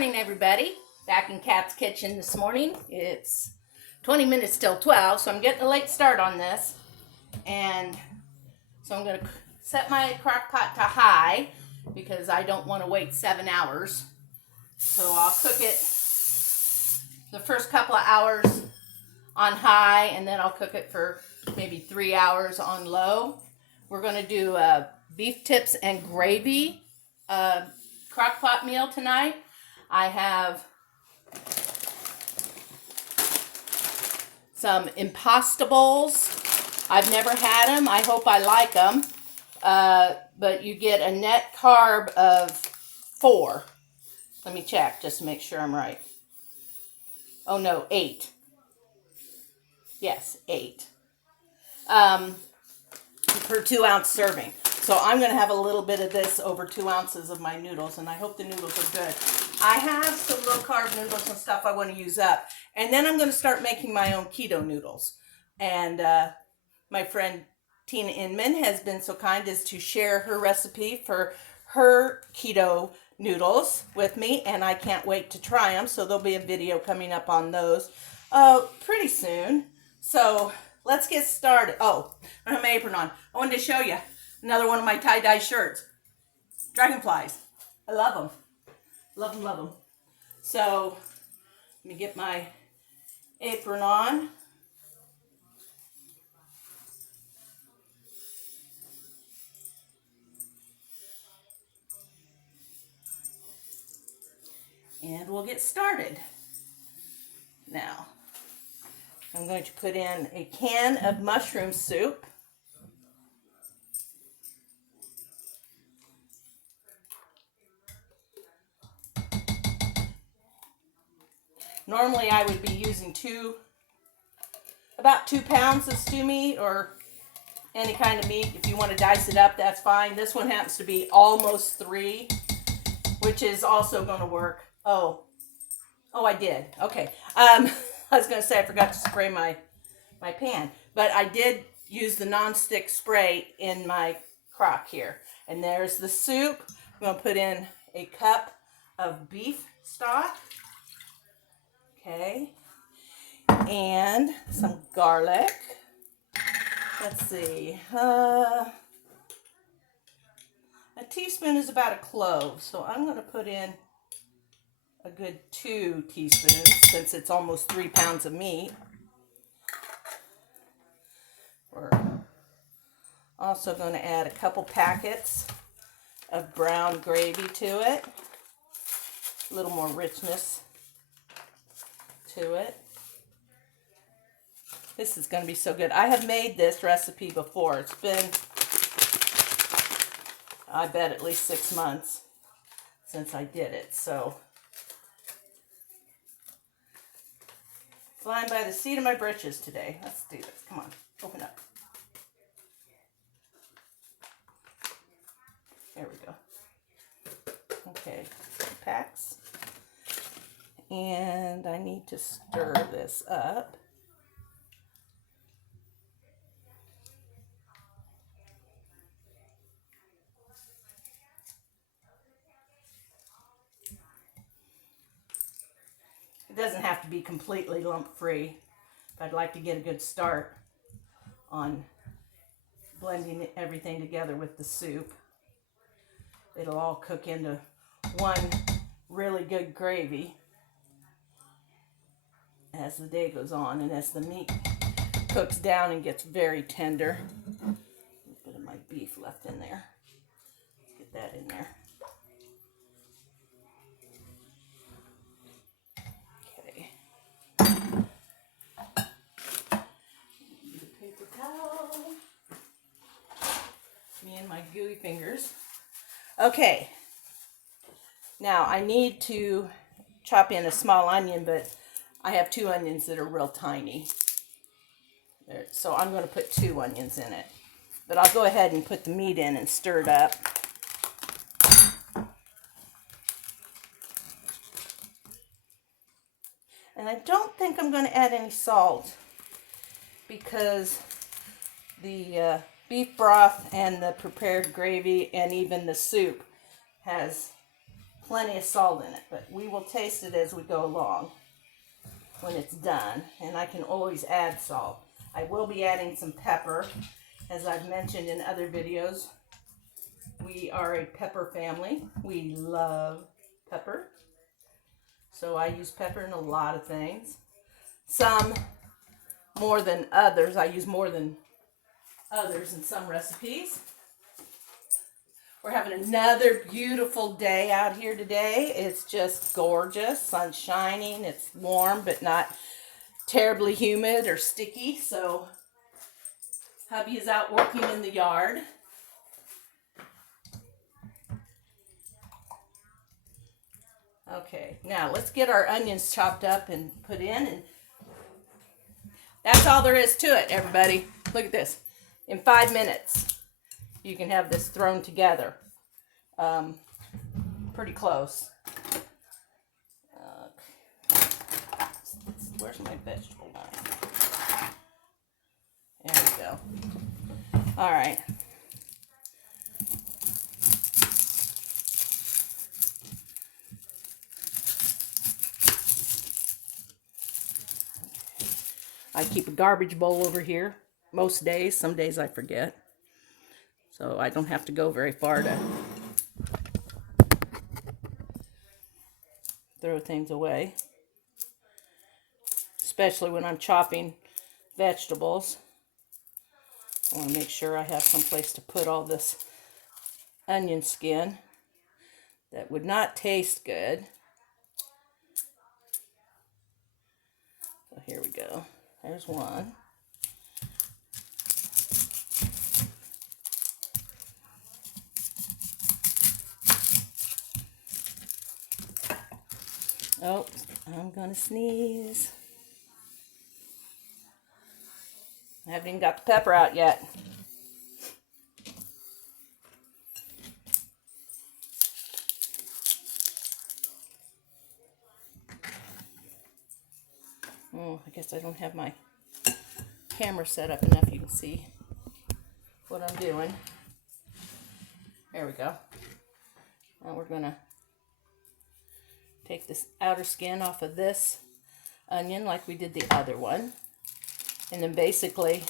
morning, everybody. Back in Kat's kitchen this morning. It's 20 minutes till 12, so I'm getting a late start on this. And so I'm going to set my crock pot to high because I don't want to wait 7 hours. So I'll cook it the first couple of hours on high, and then I'll cook it for maybe 3 hours on low. We're going to do beef tips and gravy crock pot meal tonight. I have some Impostables. I've never had them. I hope I like them. But you get a net carb of 4. Let me check just to make sure I'm right. Oh no, 8. Yes, 8. Per 2 ounce serving. So I'm going to have a little bit of this over 2 ounces of my noodles, and I hope the noodles are good. I have some low carb noodles and stuff I want to use up. And then I'm going to start making my own keto noodles. And my friend Tina Inman has been so kind as to share her recipe for her keto noodles with me, and I can't wait to try them. So there'll be a video coming up on those pretty soon. So let's get started. Oh, I have my apron on. I wanted to show you another one of my tie-dye shirts. Dragonflies. I love them. Love them, love them. So let me get my apron on. And we'll get started. Now, I'm going to put in a can of mushroom soup. Normally I would be using about 2 pounds of stew meat or any kind of meat. If you want to dice it up, that's fine. This one happens to be almost 3, which is also going to work. Oh, I did. Okay. I was going to say I forgot to spray my pan, but I did use the nonstick spray in my crock here. And there's the soup. I'm going to put in a cup of beef stock. Okay. And some garlic. Let's see. A teaspoon is about a clove, so I'm going to put in a good 2 teaspoons since it's almost 3 pounds of meat. We're also going to add a couple packets of brown gravy to it. A little more richness to it. This is going to be so good. I have made this recipe before. It's been, I bet, at least 6 months since I did it. So, flying by the seat of my britches today. Let's do this. Come on, open up. There we go. Okay, packs. And I need to stir this up. It doesn't have to be completely lump-free, but I'd like to get a good start on blending everything together with the soup. It'll all cook into one really good gravy as the day goes on and as the meat cooks down and gets very tender. A bit of my beef left in there. Let's get that in there. Okay. Paper towel. Me and my gooey fingers. Okay. Now I need to chop in a small onion, but I have 2 onions that are real tiny. So I'm going to put 2 onions in it. But I'll go ahead and put the meat in and stir it up. And I don't think I'm going to add any salt because the beef broth and the prepared gravy and even the soup has plenty of salt in it, but we will taste it as we go along when it's done, and I can always add salt. I will be adding some pepper, as I've mentioned in other videos. We are a pepper family. We love pepper. So I use pepper in a lot of things. Some more than others. I use more than others in some recipes. We're having another beautiful day out here today. It's just gorgeous. Sun's shining. It's warm, but not terribly humid or sticky. So hubby is out working in the yard. Okay, now let's get our onions chopped up and put in, and that's all there is to it, everybody. Look at this. In 5 minutes, you can have this thrown together. Pretty close. Where's my vegetable knife? There we go. All right. I keep a garbage bowl over here most days. Some days I forget. So I don't have to go very far to throw things away. Especially when I'm chopping vegetables. I want to make sure I have some place to put all this onion skin that would not taste good. So here we go. There's one. Oh, I'm gonna sneeze. I haven't even got the pepper out yet. Oh, I guess I don't have my camera set up enough you can see what I'm doing. There we go. Now we're gonna take this outer skin off of this onion like we did the other one. And then basically,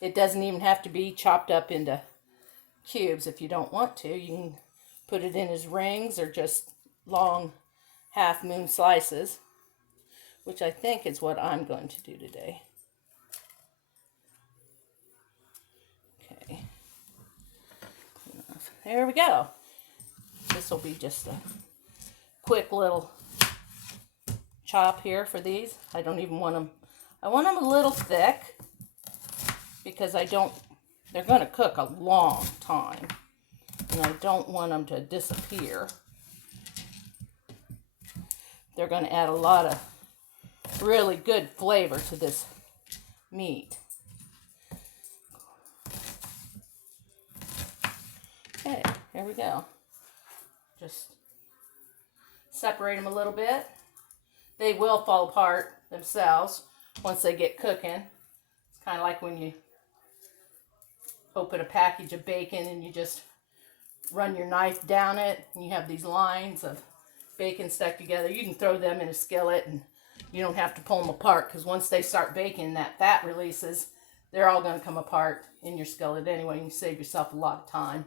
it doesn't even have to be chopped up into cubes if you don't want to. You can put it in as rings or just long half moon slices, which I think is what I'm going to do today. Okay. There we go. This will be just a quick little chop here for these. I don't even want them, I want them a little thick because they're going to cook a long time and I don't want them to disappear. They're going to add a lot of really good flavor to this meat. Okay, here we go. Just separate them a little bit. They will fall apart themselves once they get cooking. It's kind of like when you open a package of bacon and you just run your knife down it and you have these lines of bacon stuck together. You can throw them in a skillet and you don't have to pull them apart because once they start baking, that fat releases. They're all going to come apart in your skillet anyway, and you save yourself a lot of time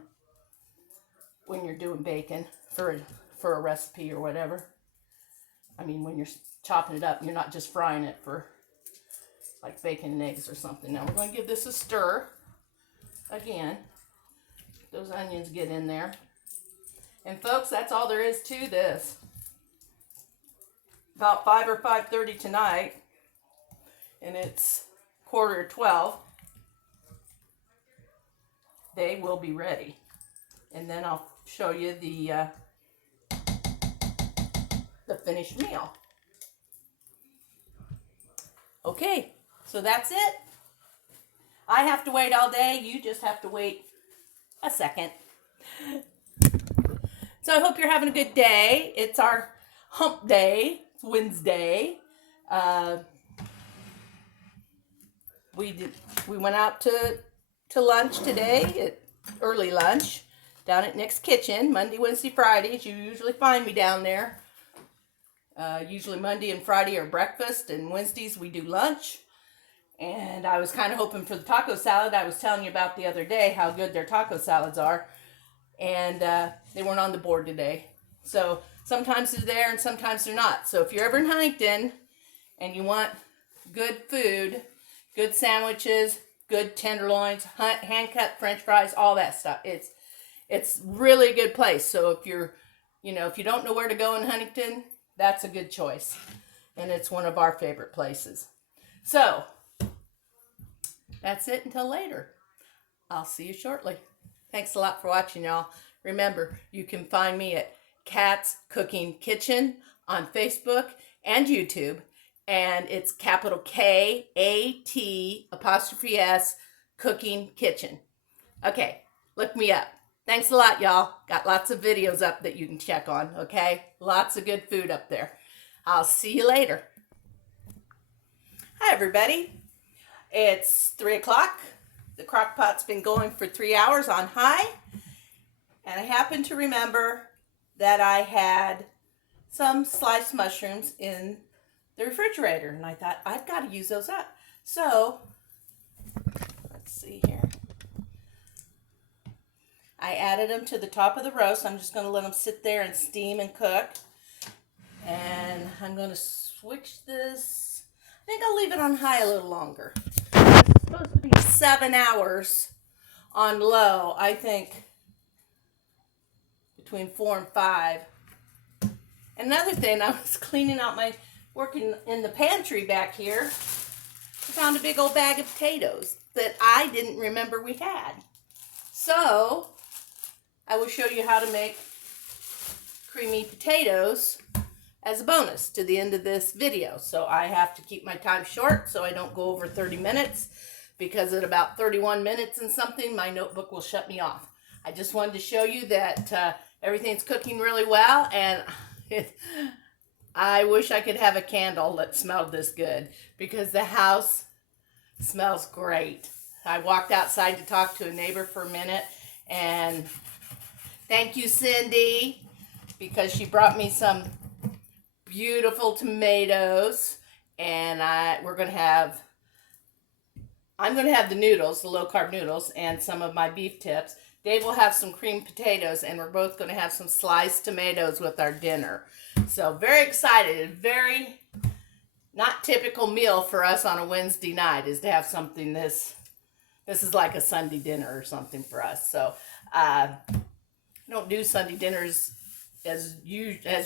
when you're doing bacon for a recipe or whatever. I mean, when you're chopping it up, you're not just frying it for like bacon and eggs or something. Now we're going to give this a stir again. Those onions get in there. And folks, that's all there is to this. About 5 or 5:30 tonight, and it's 11:45. They will be ready. And then I'll show you the finished meal. Okay, so that's it. I have to wait all day. You just have to wait a second. So I hope you're having a good day. It's our hump day. It's Wednesday. We went out to lunch today, early lunch. down at Nick's Kitchen, Monday, Wednesday, Fridays. You usually find me down there. Usually Monday and Friday are breakfast, and Wednesdays we do lunch. And I was kind of hoping for the taco salad. I was telling you about the other day how good their taco salads are. And they weren't on the board today. So sometimes they're there and sometimes they're not. So if you're ever in Huntington and you want good food, good sandwiches, good tenderloins, hand-cut French fries, all that stuff, it's really a good place. So if if you don't know where to go in Huntington, that's a good choice. And it's one of our favorite places. So that's it until later. I'll see you shortly. Thanks a lot for watching, y'all. Remember, you can find me at Kat's Cooking Kitchen on Facebook and YouTube. And it's capital KAT''S Cooking Kitchen. Okay, look me up. Thanks a lot, y'all. Got lots of videos up that you can check on, okay? Lots of good food up there. I'll see you later. Hi, everybody. It's 3 o'clock. The crock pot's been going for 3 hours on high. And I happened to remember that I had some sliced mushrooms in the refrigerator. And I thought, I've got to use those up. So, let's see here. I added them to the top of the roast. I'm just going to let them sit there and steam and cook. And I'm going to switch this. I think I'll leave it on high a little longer. It's supposed to be 7 hours on low. I think between 4 and 5. Another thing, I was cleaning out working in the pantry back here. I found a big old bag of potatoes that I didn't remember we had. So, I will show you how to make creamy potatoes as a bonus to the end of this video. So I have to keep my time short so I don't go over 30 minutes because at about 31 minutes and something, my notebook will shut me off. I just wanted to show you that everything's cooking really well, and I wish I could have a candle that smelled this good because the house smells great. I walked outside to talk to a neighbor for a minute, and thank you, Cindy, because she brought me some beautiful tomatoes, and I'm going to have the noodles, the low-carb noodles, and some of my beef tips. Dave will have some creamed potatoes, and we're both going to have some sliced tomatoes with our dinner. So very excited. Very not typical meal for us on a Wednesday night is to have something this is like a Sunday dinner or something for us. So I don't do Sunday dinners as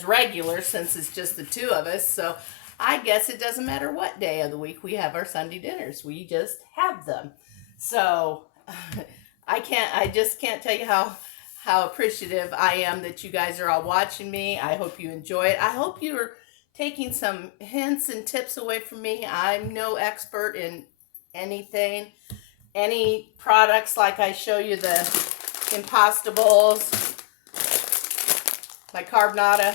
regular since it's just the two of us. So I guess it doesn't matter what day of the week we have our Sunday dinners. We just have them. So I just can't tell you how appreciative I am that you guys are all watching me. I hope you enjoy it. I hope you're taking some hints and tips away from me. I'm no expert in anything. Any products like I show you the Impossibles, my carbonara,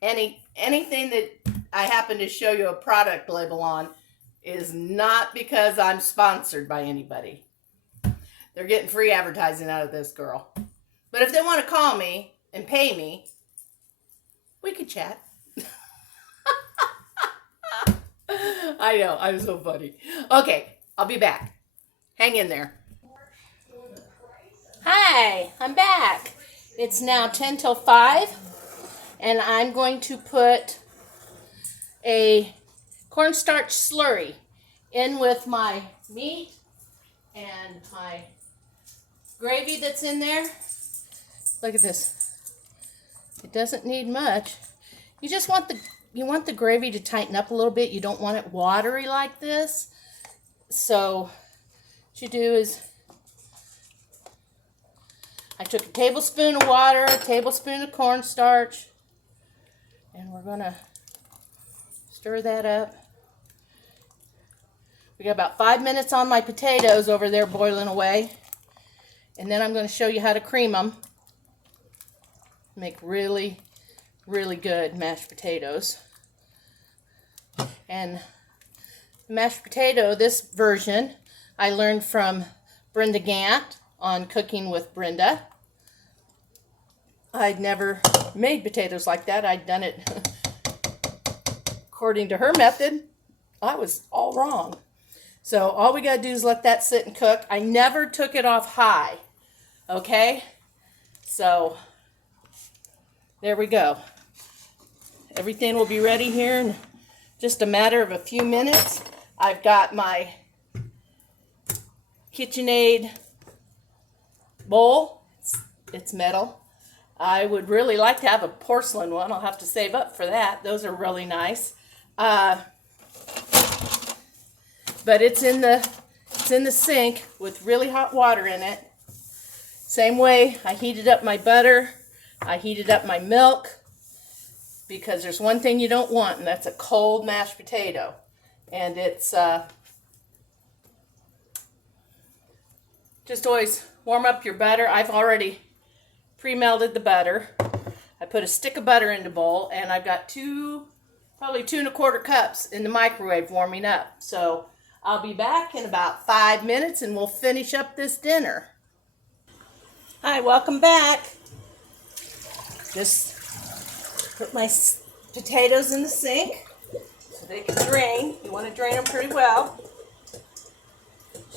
anything that I happen to show you a product label on is not because I'm sponsored by anybody. They're getting free advertising out of this girl. But if they want to call me and pay me, we could chat. I know, I'm so funny. Okay, I'll be back. Hang in there. Hi, I'm back. It's now 10 till 5, and I'm going to put a cornstarch slurry in with my meat and my gravy that's in there. Look at this. It doesn't need much. You just want the gravy to tighten up a little bit. You don't want it watery like this. So what you do is I took a tablespoon of water, a tablespoon of cornstarch, and we're going to stir that up. We got about 5 minutes on my potatoes over there boiling away. And then I'm going to show you how to cream them. Make really, really good mashed potatoes. And mashed potato, this version, I learned from Brenda Gant on Cooking with Brenda. I'd never made potatoes like that. I'd done it according to her method. I was all wrong. So all we got to do is let that sit and cook. I never took it off high. Okay? So there we go. Everything will be ready here in just a matter of a few minutes. I've got my KitchenAid bowl. It's metal. I would really like to have a porcelain one. I'll have to save up for that. Those are really nice. But it's in the sink with really hot water in it. Same way I heated up my butter. I heated up my milk, because there's one thing you don't want, and that's a cold mashed potato. And it's just always warm up your butter. I've already pre-melted the butter. I put a stick of butter in the bowl, and I've got probably 2 1/4 cups in the microwave warming up. So I'll be back in about 5 minutes and we'll finish up this dinner. Hi, welcome back. Just put my potatoes in the sink so they can drain. You want to drain them pretty well.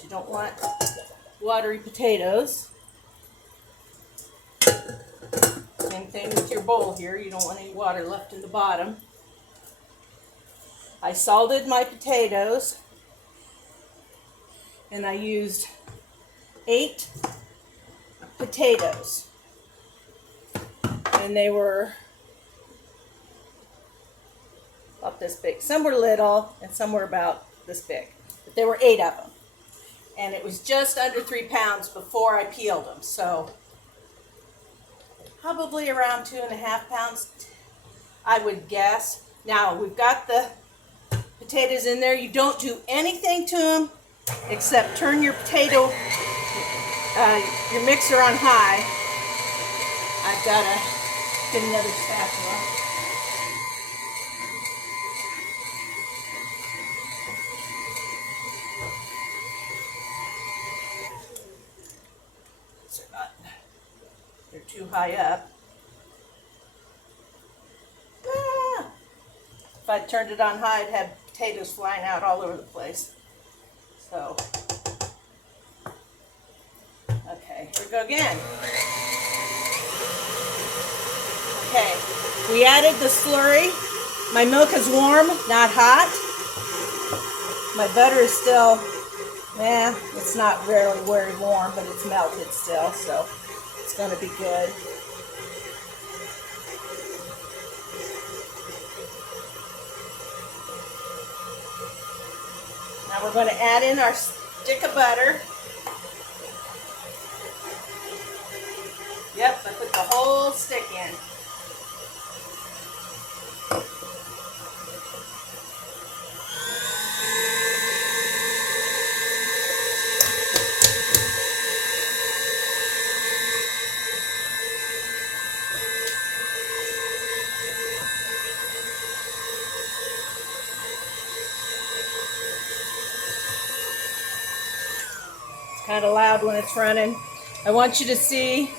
You don't want watery potatoes. Same thing with your bowl here. You don't want any water left in the bottom. I salted my potatoes, and I used 8 potatoes. And they were about this big. Some were little, and some were about this big. But there were 8 of them. And it was just under 3 pounds before I peeled them. So probably around 2.5 pounds, I would guess. Now, we've got the potatoes in there. You don't do anything to them except turn your your mixer on high. I've got to get another spatula. They're too high up. If I turned it on high, I'd have potatoes flying out all over the place. So, okay, here we go again. Okay, we added the slurry. My milk is warm, not hot. My butter is still, it's not very warm, but it's melted still, so it's going to be good. Now we're going to add in our stick of butter. Yep, I put the whole stick in. Kind of loud when it's running. I want you to see